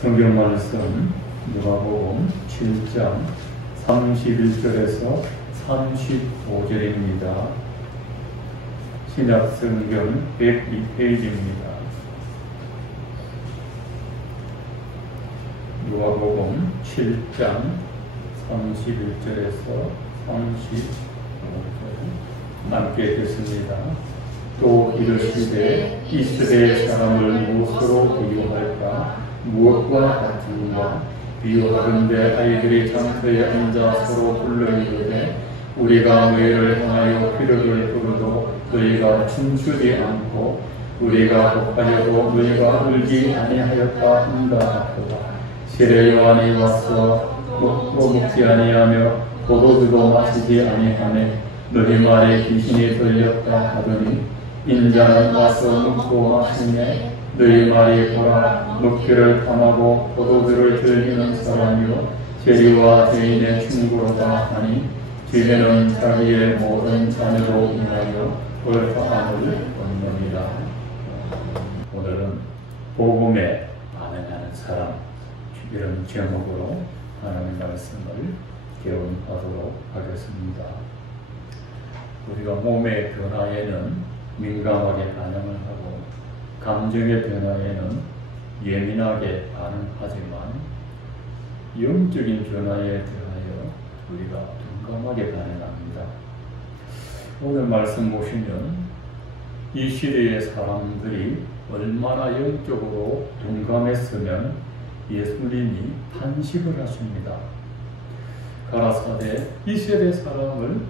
성경 말씀 누가복음 7장 31절에서 35절입니다. 신약 성경 102페이지입니다. 누가복음 7장 31절에서 35절 함께 읽겠습니다. 또 이르시되 이 시대의 사람을 무엇으로 비유할까? 무엇과 같은가? 비유하건대 아이들이 장터에 앉아 서로 불러 이르되 우리가 너희를 향하여 피르를 부르도 너희가 춤추지 않고 우리가 독하여도 너희가 울지 아니하였다 한다 하도다. 세례 요한이 와서 먹고 먹지 아니하며 포도주도 마시지 아니하네 너희 말에 귀신이 들렸다 하더니 인자는 와서 먹고 마시네 너희 말이 보라 먹기를 탐하고 포도주를 즐기는 사람이요 세리와 죄인의 친구로다 하니 죄는 자기의 모든 자녀로 인하여 벌하함을 얻느니라. 오늘은 복음에 반응하는 사람 이런 제목으로 하나님의 말씀을 개론하도록 하겠습니다. 우리가 몸의 변화에는 민감하게 반응을 하고 감정의 변화에는 예민하게 반응하지만 영적인 변화에 대하여 우리가 둔감하게 반응합니다. 오늘 말씀 보시면 이 시대의 사람들이 얼마나 영적으로 둔감했으면 예수님이 탄식을 하십니다. 가라사대 이 세대 사람을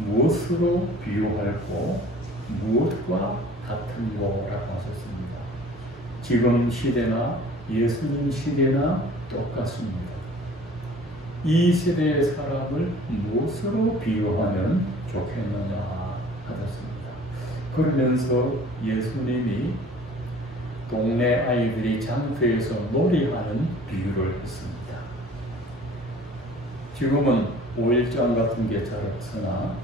무엇으로 비유할꼬 무엇과 같은거라고 하셨습니다. 지금 시대나 예수님 시대나 똑같습니다. 이 세대의 사람을 무엇으로 비유하면 좋겠느냐 하셨습니다. 그러면서 예수님이 동네 아이들이 장터에서 놀이하는 비유를 했습니다. 지금은 5일장 같은 게 잘 없으나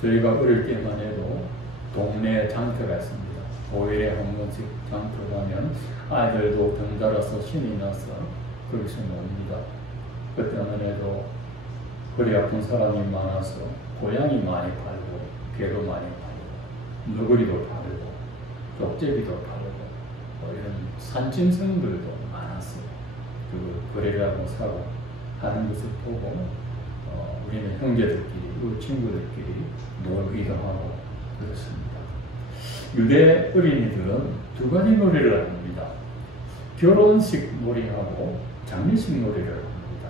저희가 어릴 때만 해도 동네 장터가 있습니다. 5일에 한 번씩 장터 가면 아이들도 덩달아서 신이 나서 거기서 놉니다. 그때만 해도 허리 아픈 사람이 많아서 고양이 많이 팔고 개도 많이 팔고 너구리도 팔고 쪽제비도 팔고 이런 산짐승들도 많았어요. 그 거래하고 사고 하는 것을 보고 우리는 형제들끼리 친구들끼리 놀기도 하고 그렇습니다. 유대 어린이들은 두 가지 놀이를 합니다. 결혼식 놀이하고 장례식 놀이를 합니다.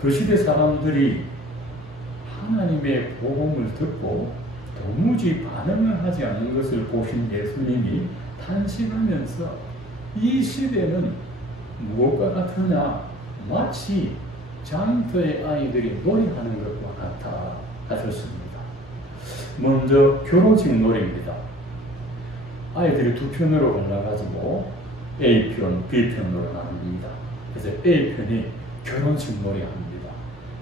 그 시대 사람들이 하나님의 복음을 듣고 도무지 반응을 하지 않는 것을 보신 예수님이 탄식하면서 이 시대는 무엇과 같으냐? 마치 장터의 아이들이 놀이하는 것과 같아 하셨습니다. 먼저 결혼식 놀이입니다. 아이들이 두 편으로 갈라가지고 A편, B편으로 나눕니다. 그래서 A편이 결혼식 놀이합니다.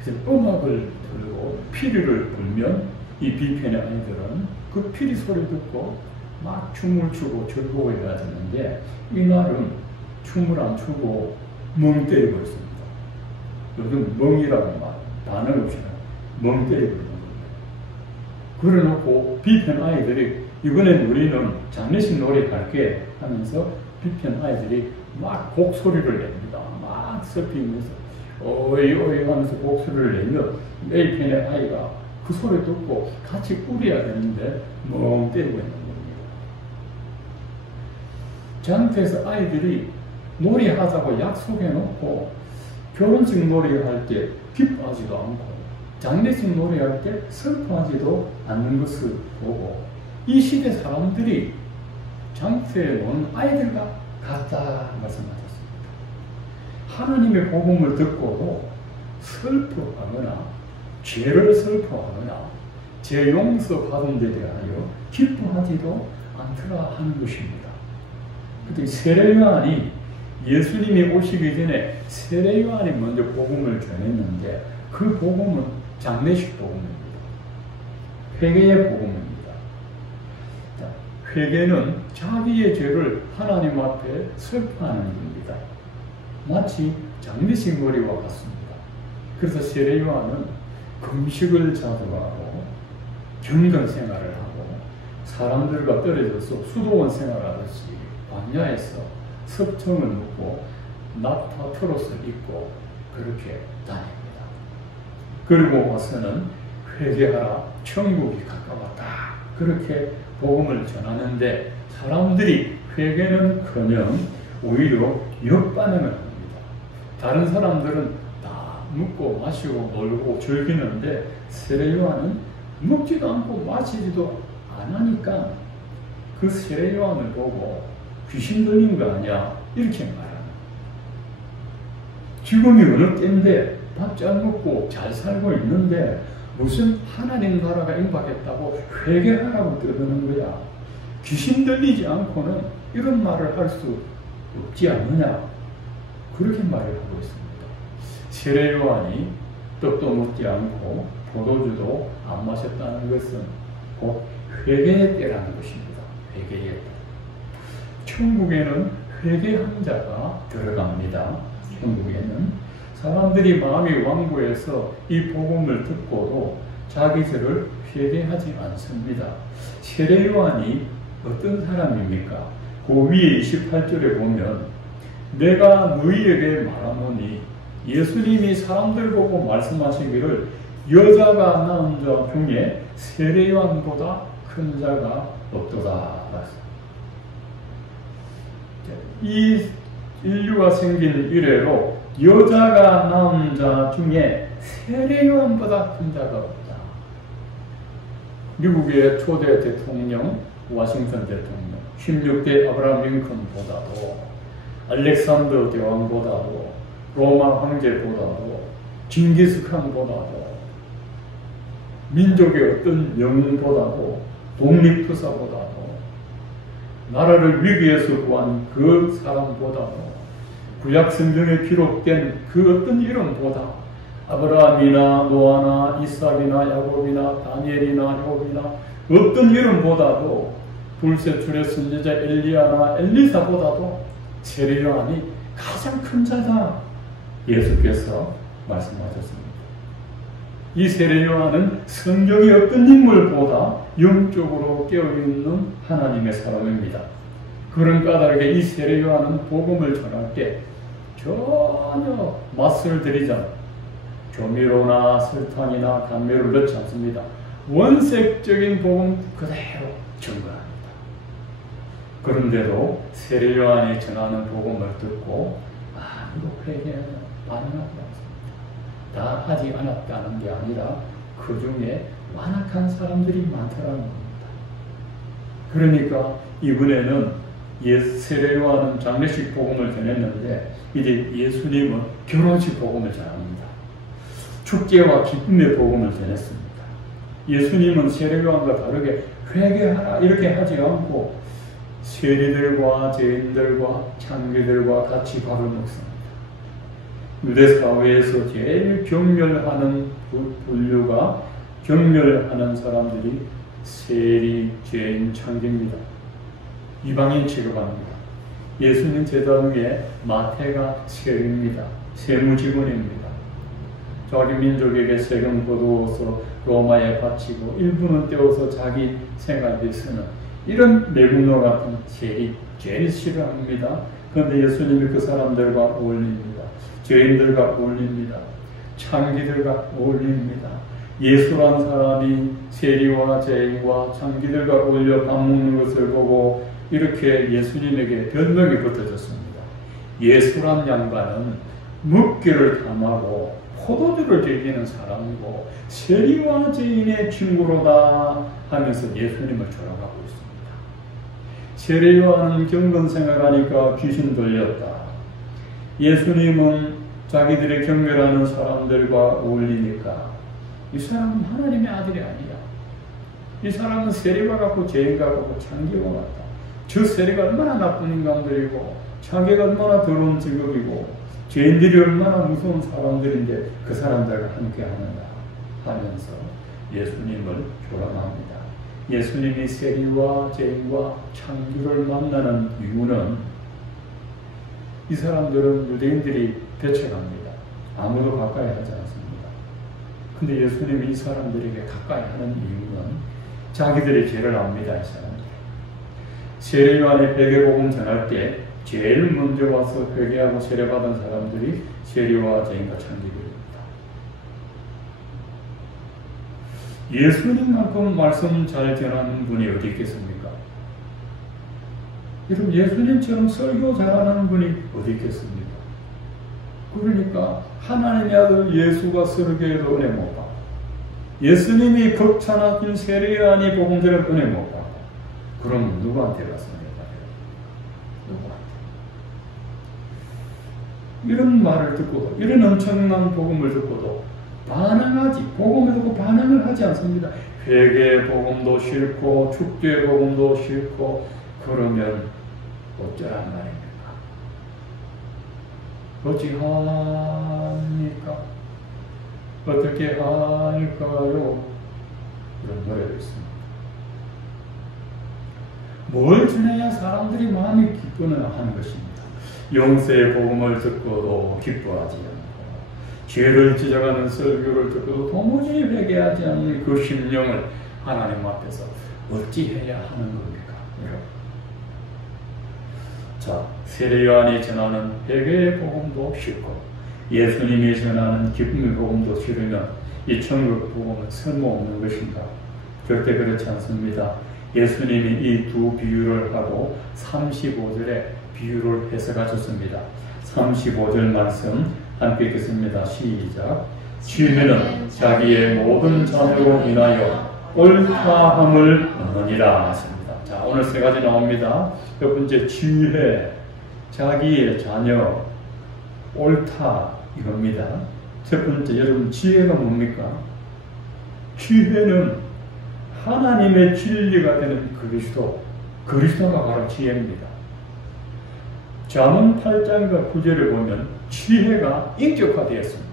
그래서 음악을 들고 피리를 불면 이 B편의 아이들은 그 피리 소리 듣고 막 춤을 추고 즐거워해야 되는데 이날은 춤을 안 추고 멍 때리고 있습니다. 요즘 멍이라고 막 반응 없이 멍 때리고 있는 겁니다. 그래놓고 B편 아이들이 이번엔 우리는 장례식 놀이 갈게 하면서 B편 아이들이 막 곡소리를 냅니다. 막 슬피면서 어이 어이 하면서 곡소리를 내면 A편의 아이가 그 소리 듣고 같이 울어야 되는데 멍 때리고 있는 겁니다. 장터에서 아이들이 놀이하자고 약속해놓고 결혼식 놀이할 때 기뻐하지도 않고 장례식 놀이할 때 슬퍼하지도 않는 것을 보고 이 시대 사람들이 장터에 온 아이들과 같다 말씀하셨습니다. 하나님의 복음을 듣고도 슬퍼하거나 죄를 슬퍼하거나 죄 용서받은 데 대하여 기뻐하지도 않더라 하는 것입니다. 그때 세례 요한이 예수님이 오시기 전에 세례 요한이 먼저 복음을 전했는데 그 복음은 장례식 복음입니다. 회개의 복음입니다. 회개는 자기의 죄를 하나님 앞에 설파하는 겁니다. 마치 장례식 머리와 같습니다. 그래서 세례 요한은 금식을 자주 하고 경건 생활을 하고 사람들과 떨어져서 수도원 생활하듯이 광야에서 석청을 먹고 낙타 트롯을 입고 그렇게 다닙니다. 그리고 와서는 회개하라, 천국이 가까웠다, 그렇게 복음을 전하는데 사람들이 회개는커녕 오히려 역반응을 합니다. 다른 사람들은 다 먹고 마시고 놀고 즐기는데 세례 요한은 먹지도 않고 마시지도 안 하니까 그 세례 요한을 보고 귀신 들린 거 아니야, 이렇게 말합니다. 지금이 어느 때인데 밥 잘 먹고 잘 살고 있는데 무슨 하나님 나라가 임박했다고 회개하라고 떠드는 거야. 귀신 들리지 않고는 이런 말을 할 수 없지 않느냐, 그렇게 말을 하고 있습니다. 세례 요한이 떡도 먹지 않고 포도주도 안 마셨다는 것은 곧 회개의 때라는 것입니다. 회개의 때. 천국에는 회개한 자가 들어갑니다. 천국에는 사람들이 마음이 완고해서 이 복음을 듣고도 자기 죄를 회개하지 않습니다. 세례 요한이 어떤 사람입니까? 그 위에 28절에 보면 내가 너희에게 말하노니 예수님이 사람들 보고 말씀하시기를 여자가 낳은 자 중에 세례 요한보다 큰 자가 없도다. 이 인류가 생긴 이래로 여자가 낳은 자 중에 세례 요한보다 큰 자가 없다. 미국의 초대 대통령 워싱턴 대통령, 16대 아브라함 링컨보다도, 알렉산더 대왕보다도, 로마 황제보다도, 징기스칸보다도, 민족의 어떤 영웅보다도, 독립투사보다도, 나라를 위기에서 구한 그 사람보다도, 구약 성경에 기록된 그 어떤 이름보다 아브라함이나 노아나 이삭이나 야곱이나 다니엘이나 욥이나 어떤 이름보다도 둘째 줄의 선지자 엘리야나 엘리사보다도 세례 요한이 가장 큰 자다, 예수께서 말씀하셨습니다. 이 세례 요한은 성경의 어떤 인물보다 영적으로 깨어있는 하나님의 사람입니다. 그런 까닭에 이 세례 요한은 복음을 전할 때 전혀 맛을 들이지 않고 조미료나 설탕이나 감미료를 넣지 않습니다. 원색적인 복음 그대로 전거합니다. 그런데도 세례 요한이 전하는 복음을 듣고 아무도 회개하지 반응하지 않습니다. 다 하지 않았다는 게 아니라 그 중에 완악한 사람들이 많더라는 겁니다. 그러니까 이번에는 세례 요한은 장례식 복음을 전했는데 이제 예수님은 결혼식 복음을 전합니다. 축제와 기쁨의 복음을 전했습니다. 예수님은 세례 요한과 다르게 회개하라 이렇게 하지 않고 세리들과 죄인들과 창기들과 같이 밥을 먹습니다. 유대 사회에서 제일 경멸하는 분류가 경멸하는 사람들이 세리, 죄인, 창기입니다. 이방인 취급합니다. 예수님 제자 중에 마태가 세리입니다. 세무직원입니다. 자기 민족에게 세금 거두어서 로마에 바치고 일부는 떼어서 자기 생활에 쓰는 이런 매국노 같은 세리, 제일 싫어합니다. 그런데 예수님이 그 사람들과 어울립니다. 죄인들과 어울립니다. 창기들과 어울립니다. 예수란 사람이 세리와 죄인과 창기들과 어울려 밥 먹는 것을 보고 이렇게 예수님에게 변명이 붙어졌습니다. 예수란 양반은 먹기를 탐하고 포도주를 즐기는 사람이고 세리와 죄인의 친구로다 하면서 예수님을 조롱하고 있습니다. 세례 요한은 경건 생활하니까 귀신 들렸다. 예수님은 자기들의 경멸하는 사람들과 어울리니까 이 사람은 하나님의 아들이 아니야. 이 사람은 세리와 같고 죄인과 같고 창기와 같다. 저 세리가 얼마나 나쁜 인간들이고 창기가 얼마나 더러운 직업이고 죄인들이 얼마나 무서운 사람들인데 그 사람들과 함께 하느냐 하면서 예수님을 조롱합니다. 예수님이 세리와 죄인과 창조를 만나는 이유는 이 사람들은 유대인들이 배척합니다. 아무도 가까이 하지 않습니다. 근데 예수님이 이 사람들에게 가까이 하는 이유는 자기들의 죄를 압니다. 이 사람들. 세례요한의 회개복음 전할 때 제일 먼저 와서 회개하고 세례받은 사람들이 세리와 죄인과 창조입니다. 예수님만큼 말씀 잘 전하는 분이 어디 있겠습니까? 여러분, 예수님처럼 설교 잘하는 분이 어디 있겠습니까? 그러니까 하나님의 아들 예수가 설교에도 은혜 못 받고, 예수님이 극찬하신 세례요한이 복음 전할 은혜 못 받고, 그럼 누구한테 가서 은혜 받아요? 누구한테? 이런 말을 듣고도, 이런 엄청난 복음을 듣고도 반응하지, 복음을 듣고 반응을 하지 않습니다. 회개 복음도 싫고 축제 복음도 싫고, 그러면 어쩌란 말입니까? 어찌합니까? 어떻게 할까요? 이런 노래가 있습니다. 뭘 전해야 사람들이 마음이 기쁘나 하는 것입니다. 영세의 복음을 듣고도 기뻐하지 않고, 죄를 지적하는 설교를 듣고도 도무지 회개하지 않는 그 심령을 하나님 앞에서 어찌해야 하는 겁니까? 여러분. 자, 세례요한이 전하는 회개의 복음도 싫고 예수님이 전하는 기쁨의 복음도 싫으면 이 천국 복음은 쓸모없는 것인가? 절대 그렇지 않습니다. 예수님이 이 두 비유를 하고 35절에 비유를 해석하셨습니다. 35절 말씀 함께 읽겠습니다. 시작. 지혜는 자기의 모든 자녀로 인하여 옳다함을 얻느니라 하십니다. 자, 오늘 세 가지 나옵니다. 첫 번째, 지혜, 자기의 자녀, 옳다 이겁니다. 첫 번째, 여러분 지혜가 뭡니까? 지혜는 하나님의 진리가 되는 그리스도가 바로 지혜입니다. 잠언 8장과 9절을 보면 지혜가 인격화되었습니다.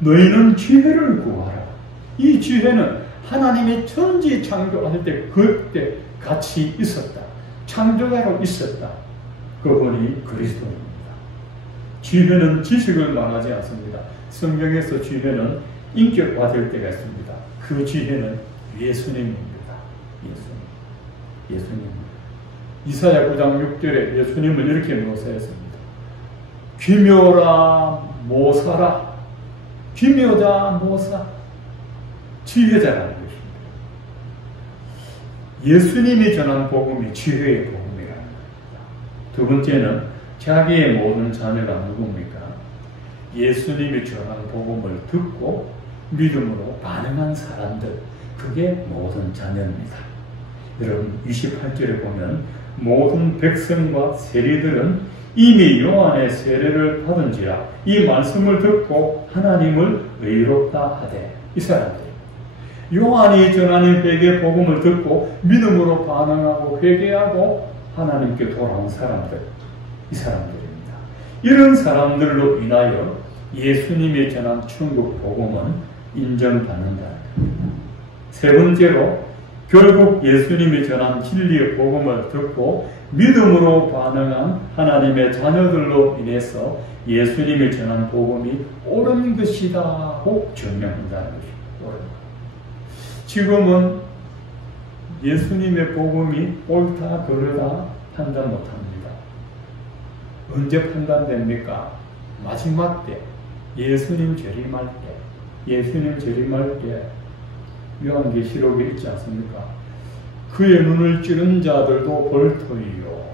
너희는 지혜를 구하라. 이 지혜는 하나님의 천지 창조할 때 그때 같이 있었다. 창조자로 있었다. 그분이 그리스도입니다. 지혜는 지식을 말하지 않습니다. 성경에서 지혜는 인격화될 때가 있습니다. 그 지혜는 예수님입니다. 예수님. 이사야 9장 6절에 예수님을 이렇게 묘사했습니다. 기묘라 모사라. 기묘자 모사. 지혜자라는 것입니다. 예수님이 전한 복음이 지혜의 복음이라는 겁니다. 두 번째는 자기의 모든 자녀가 누굽니까? 예수님이 전한 복음을 듣고 믿음으로 반응한 사람들, 그게 모든 자녀입니다. 여러분 28절에 보면 모든 백성과 세리들은 이미 요한의 세례를 받은지라 이 말씀을 듣고 하나님을 의롭다 하되, 이 사람들이 요한이 전하는 회개 복음을 듣고 믿음으로 반응하고 회개하고 하나님께 돌아온 사람들, 이 사람들입니다. 이런 사람들로 인하여 예수님이 전한 천국 복음은 인정받는다는 겁니다. 세 번째로 결국 예수님이 전한 진리의 복음을 듣고 믿음으로 반응한 하나님의 자녀들로 인해서 예수님이 전한 복음이 옳은 것이다 하고 증명한다는 것입니다. 지금은 예수님의 복음이 옳다 그르다 판단 못합니다. 언제 판단됩니까? 마지막 때, 예수님 재림할 때 요한계시록에 있지 않습니까? 그의 눈을 찌른 자들도 벌토이요,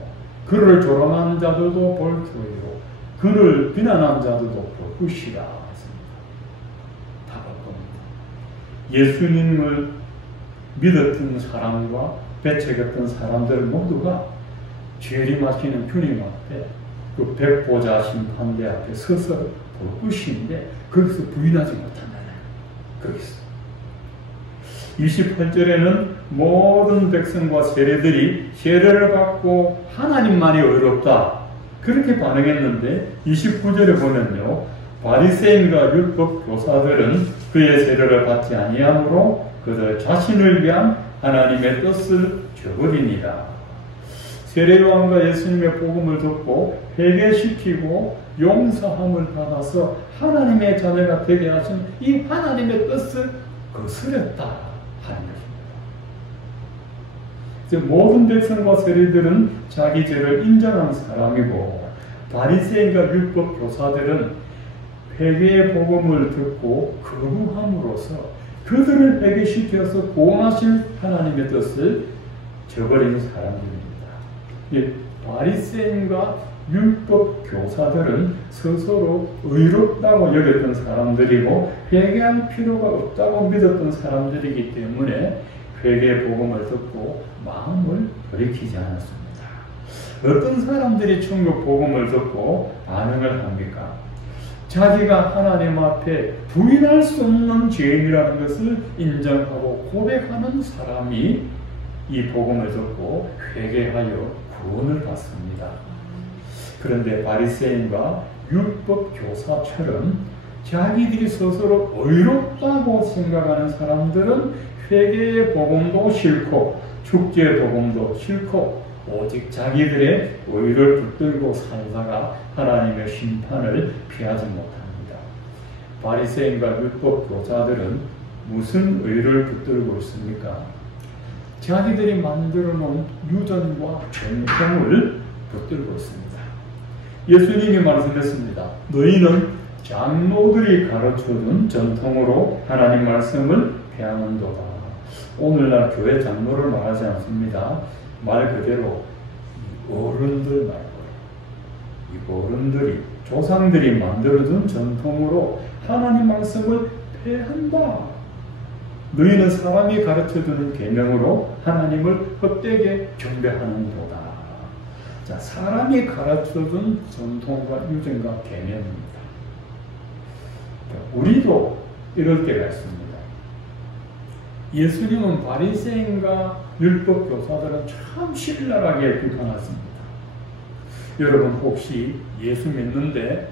그를 조롱한 자들도 벌토이요, 그를 비난한 자들도 벌굿이라 했습니다. 다 바꿉니다. 예수님을 믿었던 사람과 배척했던 사람들 모두가 재림하시는 주님 앞에 그 백보자 심판대 앞에 서서 벌굿인데 거기서 부인하지 못한다는 거기서 28절에는 모든 백성과 세례들이 세례를 받고 하나님만이 의롭다 그렇게 반응했는데 29절에 보면요, 바리새인과 율법 교사들은 그의 세례를 받지 아니하므로 그들 자신을 위한 하나님의 뜻을 저버리니라. 세례요한과 예수님의 복음을 듣고 회개시키고 용서함을 받아서 하나님의 자녀가 되게 하신 이 하나님의 뜻을 거스렸다 하는 것입니다. 모든 백성과 세리들은 자기 죄를 인정한 사람이고 바리새인과 율법 교사들은 회개의 복음을 듣고 거부함으로써 그들을 회개시켜서 구원하실 하나님의 뜻을 저버리는 사람들입니다. 바리새인과 율법 교사들은 스스로 의롭다고 여겼던 사람들이고 회개할 필요가 없다고 믿었던 사람들이기 때문에 회개의 복음을 듣고 마음을 돌이키지 않았습니다. 어떤 사람들이 천국 복음을 듣고 반응을 합니까? 자기가 하나님 앞에 부인할 수 없는 죄인이라는 것을 인정하고 고백하는 사람이 이 복음을 듣고 회개하여 구원을 받습니다. 그런데 바리새인과 율법 교사처럼 자기들이 스스로 의롭다고 생각하는 사람들은 회개의 복음도 싫고 축제의 복음도 싫고 오직 자기들의 의를 붙들고 살다가 하나님의 심판을 피하지 못합니다. 바리새인과 율법 교사들은 무슨 의를 붙들고 있습니까? 자기들이 만들어 놓은 유전과 전통을 붙들고 있습니다. 예수님이 말씀했습니다. 너희는 장로들이 가르쳐준 전통으로 하나님 말씀을 폐하는도다. 오늘날 교회 장로를 말하지 않습니다. 말 그대로 어른들 말고요. 이 어른들이 조상들이 만들어둔 전통으로 하나님 말씀을 폐한다. 너희는 사람이 가르쳐주는 계명으로 하나님을 헛되게 경배하는도다. 자, 사람이 가르쳐준 전통과 유전과 계명입니다. 우리도 이럴 때가 있습니다. 예수님은 바리새인과 율법 교사들은 참 신랄하게 비판했습니다. 여러분 혹시 예수 믿는데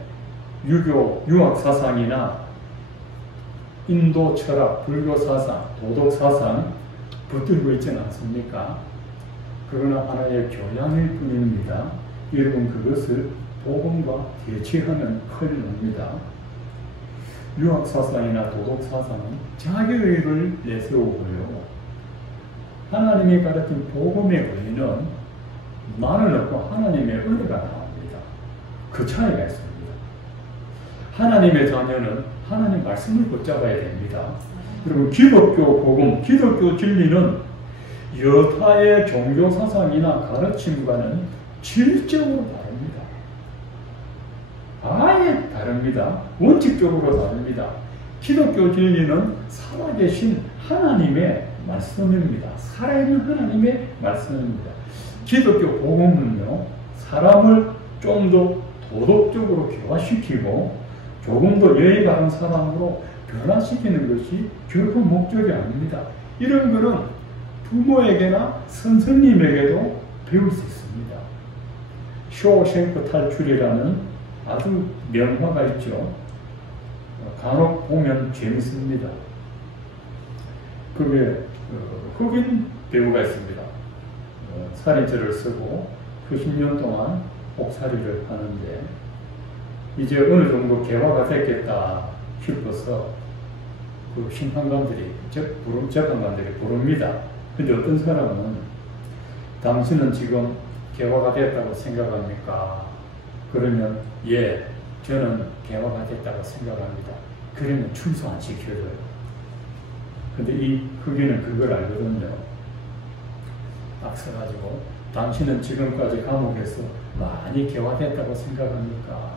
유교, 유학 사상이나 인도 철학, 불교 사상, 도덕 사상 붙들고 있지는 않습니까? 그러나 하나의 교양일 뿐입니다. 여러분 그것을 복음과 대치하면 큰일 납니다. 유학 사상이나 도덕 사상은 자기 의를 내세우고요. 하나님이 가르친 복음의 의는 나는 없고 하나님의 은혜가 나옵니다. 그 차이가 있습니다. 하나님의 자녀는 하나님 말씀을 붙잡아야 됩니다. 그리고 기독교 복음, 기독교 진리는 여타의 종교 사상이나 가르침과는 질적으로 다릅니다. 아예 다릅니다. 원칙적으로 다릅니다. 기독교 진리는 살아계신 하나님의 말씀입니다. 살아있는 하나님의 말씀입니다. 기독교 복음은요, 사람을 좀 더 도덕적으로 교화시키고 조금 더 예의 바른 사람으로 변화시키는 것이 결코 목적이 아닙니다. 이런 것은 부모에게나 선생님에게도 배울 수 있습니다. 쇼생크 탈출이라는 아주 명화가 있죠. 간혹 보면 재밌습니다. 그게 흑인 배우가 있습니다. 살인죄를 쓰고 수십 년 동안 옥살이를 하는데 이제 어느 정도 개화가 됐겠다 싶어서 그 심판관들이, 재판관들이 부릅니다. 근데 어떤 사람은 당신은 지금 개화가 됐다고 생각합니까? 그러면 예, 저는 개화가 됐다고 생각합니다. 그러면 출소 안 시켜줘요. 근데 이 흑인은 그걸 알거든요. 딱 써가지고 당신은 지금까지 감옥에서 많이 개화됐다고 생각합니까?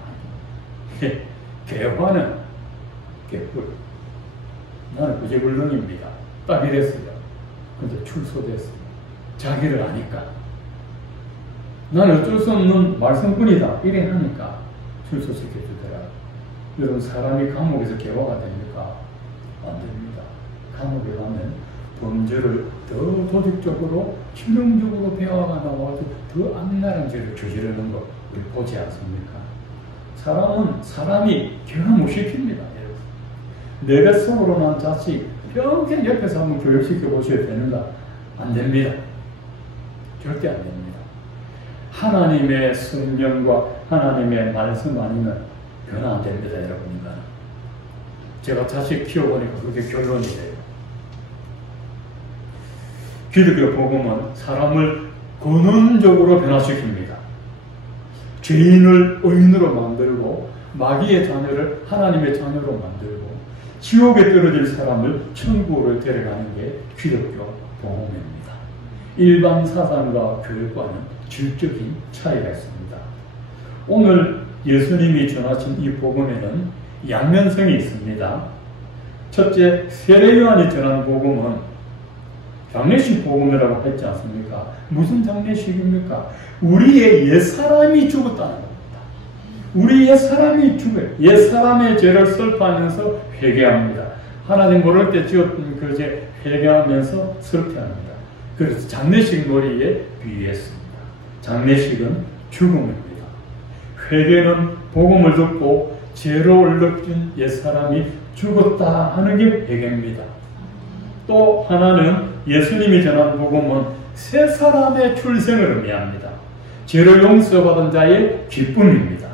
개화는 개뿔. 나는 구제불능입니다. 딱 이랬어요. 근데 출소됐어요. 자기를 아니까. 나는 어쩔 수 없는 말씀뿐이다. 이래 하니까 출소시켜주더라. 여러분 사람이 감옥에서 개화가 됩니까? 안 됩니다. 감옥에 가면 범죄를 더 조직적으로 치명적으로 배워가 나와서 더 악랄한 죄를 저지르는 거 우리 보지 않습니까? 사람은 사람이 교화 못 시킵니다. 내 뱃속으로 난 자식 평생 옆에서 한번 교육시켜 보셔야 되는가? 안 됩니다. 절대 안 됩니다. 하나님의 성령과 하나님의 말씀 아니면 변화 안 됩니다, 여러분. 인간은. 제가 자식 키워보니까 그게 결론이 돼요. 기독교 복음은 사람을 근원적으로 변화시킵니다. 죄인을 의인으로 만들고 마귀의 자녀를 하나님의 자녀로 만들고 지옥에 떨어질 사람을 천국으로 데려가는 게 기독교 복음입니다. 일반 사상과 교육과는 질적인 차이가 있습니다. 오늘 예수님이 전하신 이 복음에는 양면성이 있습니다. 첫째, 세례 요한이 전한 복음은 장례식 복음이라고 했지 않습니까? 무슨 장례식입니까? 우리의 옛사람이 죽었다는 겁니다. 우리 옛사람이 죽어요. 옛사람의 죄를 설파하면서 회개합니다. 하나님 모를 때 지었던 그 죄 회개하면서 설패합니다. 그래서 장례식 놀이에 비유했습니다. 장례식은 죽음입니다. 회개는 복음을 듣고 죄로 얼룩진 옛사람이 죽었다 하는 게 회개입니다. 또 하나는 예수님이 전한 복음은 새 사람의 출생을 의미합니다. 죄를 용서받은 자의 기쁨입니다.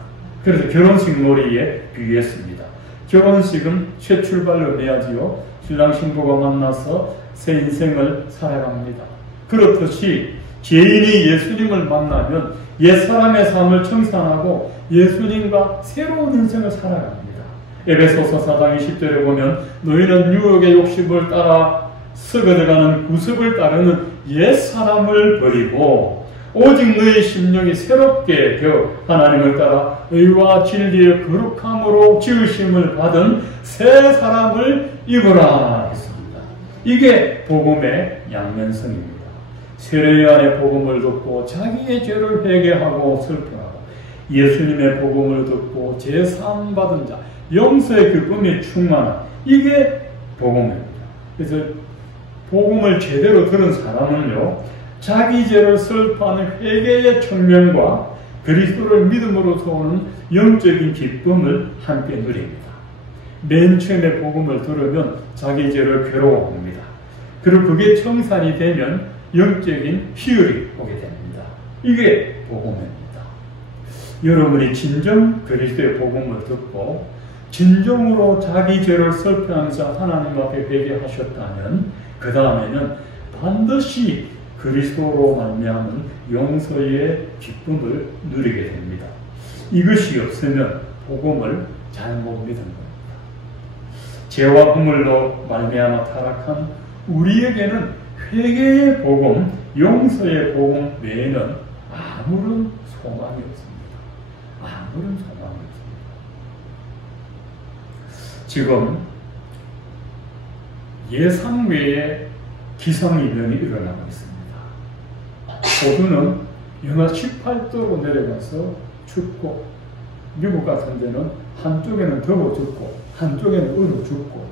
그래서 결혼식 놀이에 비유했습니다. 결혼식은 새 출발을 의미하지요. 신랑 신부가 만나서 새 인생을 살아갑니다. 그렇듯이 죄인이 예수님을 만나면 옛사람의 삶을 청산하고 예수님과 새로운 인생을 살아갑니다. 에베소서 4장 20절에 보면 너희는 유혹의 욕심을 따라 썩어져가는 구습을 따르는 옛사람을 버리고 오직 너희 심령이 새롭게 되어 하나님을 따라 의와 진리의 거룩함으로 지으심을 받은 새 사람을 입으라 했습니다. 이게 복음의 양면성입니다. 세례 요한의 복음을 듣고 자기의 죄를 회개하고 슬퍼하고 예수님의 복음을 듣고 제사함 받은 자 용서의 기쁨이 충만한 이게 복음입니다. 그래서 복음을 제대로 들은 사람은요, 자기 죄를 슬퍼하는 회개의 청명과 그리스도를 믿음으로써 오는 영적인 기쁨을 함께 누립니다. 맨 처음에 복음을 들으면 자기 죄를 괴로워합니다. 그리고 그게 청산이 되면 영적인 희열이 오게 됩니다. 이게 복음입니다. 여러분이 진정 그리스도의 복음을 듣고 진정으로 자기 죄를 슬퍼하면서 하나님 앞에 회개하셨다면 그 다음에는 반드시 그리스도로 말미암은 용서의 기쁨을 누리게 됩니다. 이것이 없으면 복음을 잘못 믿은 겁니다. 죄와 허물로 말미암아 타락한 우리에게는 회개의 복음, 용서의 복음 외에는 아무런 소망이 없습니다. 아무런 소망이 없습니다. 지금 예상 외에 기상이변이 일어나고 있습니다. 호주는 영하 18도로 내려가서 춥고 미국 같은 데는 한쪽에는 더워 죽고 한쪽에는 얼어 죽고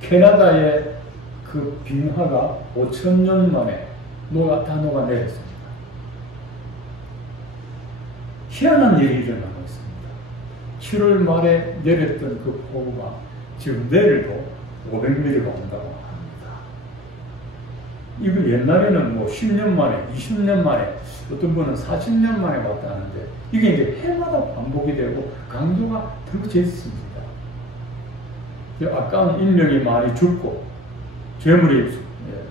캐나다의 그 빙하가 5,000년 만에 다 녹아내렸습니다. 희한한 일이 일어나고 있습니다. 7월 말에 내렸던 그 폭우가 지금 내일도 500mm가 온다고 합니다. 이거 옛날에는 뭐 10년 만에, 20년 만에, 어떤 분은 40년 만에 왔다는데 이게 이제 해마다 반복이 되고 강도가 더 짙습니다. 아까운 인명이 많이 죽고 재물이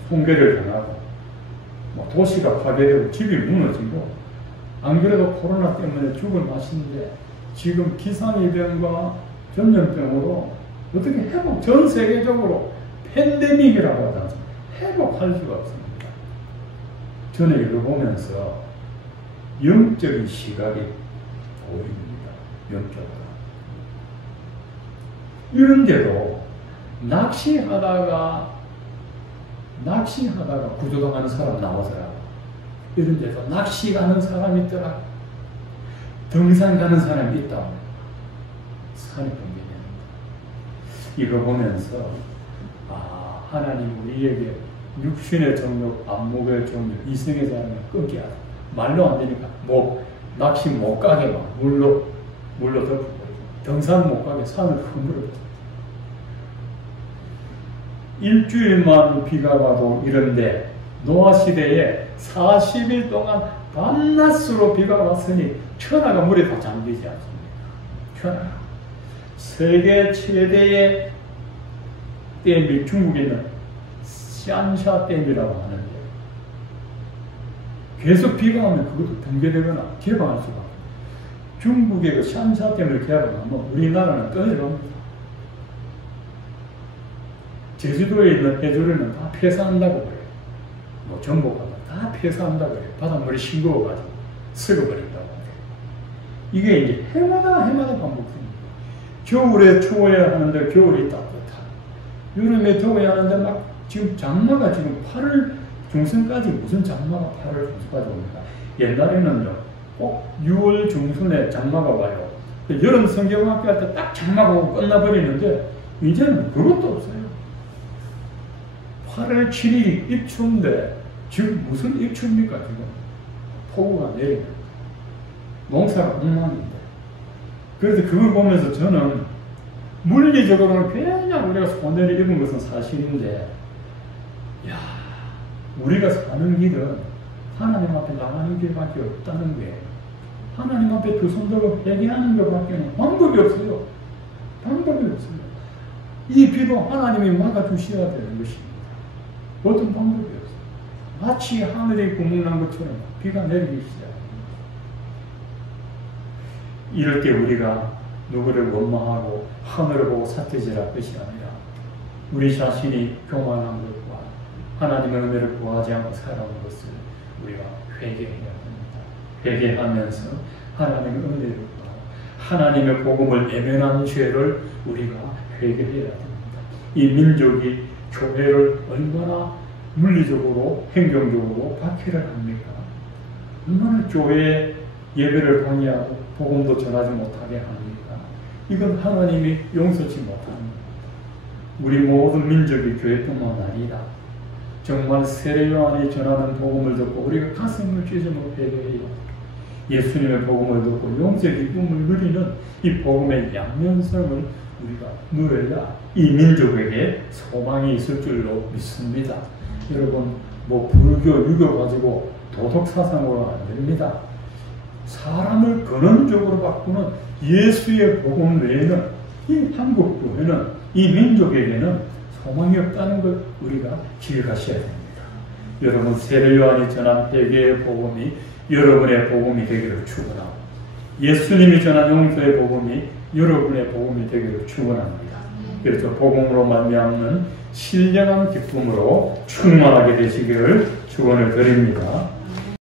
손괴를 당하고 뭐 도시가 파괴되고 집이 무너지고 안 그래도 코로나 때문에 죽을 맛인데 지금 기상이변과 전염병으로 어떻게 전 세계적으로 팬데믹이라고 하지 않습니까? 회복할 수가 없습니다. 저는 이걸 보면서 영적인 시각이 보입니다. 영적으로. 이런데도 낚시하다가 구조당하는 사람 나오더라고. 이런데도 낚시 가는 사람이 있더라고. 등산 가는 사람이 있다고. 산이 분명합니다. 이거 보면서 하나님 우리에게 육신의 정욕, 안목의 정욕, 이성의 사랑을 끊게 하다. 말로 안 되니까 낚시 못 가게 막 물로 덮고 등산 못 가게 산을 허물어. 일주일만 비가 와도 이런데 노아 시대에 40일 동안 밤낮으로 비가 왔으니 천하가 물에 다 잠기지 않습니까? 천하. 세계 최대의 댐이 중국에 있는 샨샤 댐이라고 하는데 계속 비가 오면 그것도 붕괴되거나 개방할 수가 없어요. 중국의 그 샨샤 댐을 개방하면 우리나라는 떨어집니다. 제주도에 있는 해조류는 다 폐사한다고 그래요. 뭐 전복하고 다 폐사한다고 그래요. 바닷물이 싱거워가지고 썩어버린다고 그래요. 이게 이제 해마다 반복됩니다. 겨울에 추워야 하는데 겨울이 따뜻하고, 여름에 더워야 하는데 막 지금 장마가 지금 8월 중순까지 무슨 장마가 8월 중순까지 옵니다. 옛날에는요, 꼭 6월 중순에 장마가 와요. 여름 성경학교 할 때 딱 장마가 오고 끝나버리는데 이제는 그것도 없어요. 8월 7일이 입추인데 지금 무슨 입추입니까? 지금 폭우가 내리는 농사가 엉망인데. 그래서 그걸 보면서 저는 물리적으로는 그냥 우리가 손해를 입은 것은 사실인데, 야, 우리가 사는 길은 하나님 앞에 나가는 길밖에 없다는 거예요. 하나님 앞에 두 손 들고 회개하는 것밖에는 방법이 없어요. 방법이 없어요. 이 비도 하나님이 막아주셔야 되는 것입니다. 어떤 방법이 없어요. 마치 하늘에 구멍난 것처럼 비가 내리기 시작합니다. 이럴 때 우리가 누구를 원망하고 하늘을 보고 삿대질할 것이 아니라 우리 자신이 교만한 것과 하나님의 은혜를 구하지 않고 살아온 것을 우리가 회개해야 됩니다. 회개하면서 하나님의 은혜를 구하고 하나님의 복음을 외면한 죄를 우리가 회개해야 됩니다. 이 민족이 교회를 얼마나 물리적으로 행정적으로 박해를 합니까? 얼마나 교회의 예배를 방해하고 복음도 전하지 못하게 합니까? 이건 하나님이 용서치 못합니다. 우리 모든 민족의 교회뿐만 아니라 정말 세례 요한이 전하는 복음을 듣고 우리가 가슴을 찢으며 회개해요. 예수님의 복음을 듣고 영적 기쁨을 누리는 이 복음의 양면성을 우리가 누려야 이 민족에게 소망이 있을 줄로 믿습니다. 여러분, 뭐 불교, 유교 가지고 도덕 사상으로 안 됩니다. 사람을 근원적으로 바꾸는 예수의 복음 외에는 이 한국 교회는, 이 민족에게는 소망이 없다는 걸 우리가 기억하셔야 됩니다. 여러분, 세례 요한이 전한 회개의 복음이 여러분의 복음이 되기를 축원하고 예수님이 전한 용서의 복음이 여러분의 복음이 되기를 축원합니다. 그래서 복음으로 말미암는 신령한 기쁨으로 충만하게 되시기를 축원을 드립니다.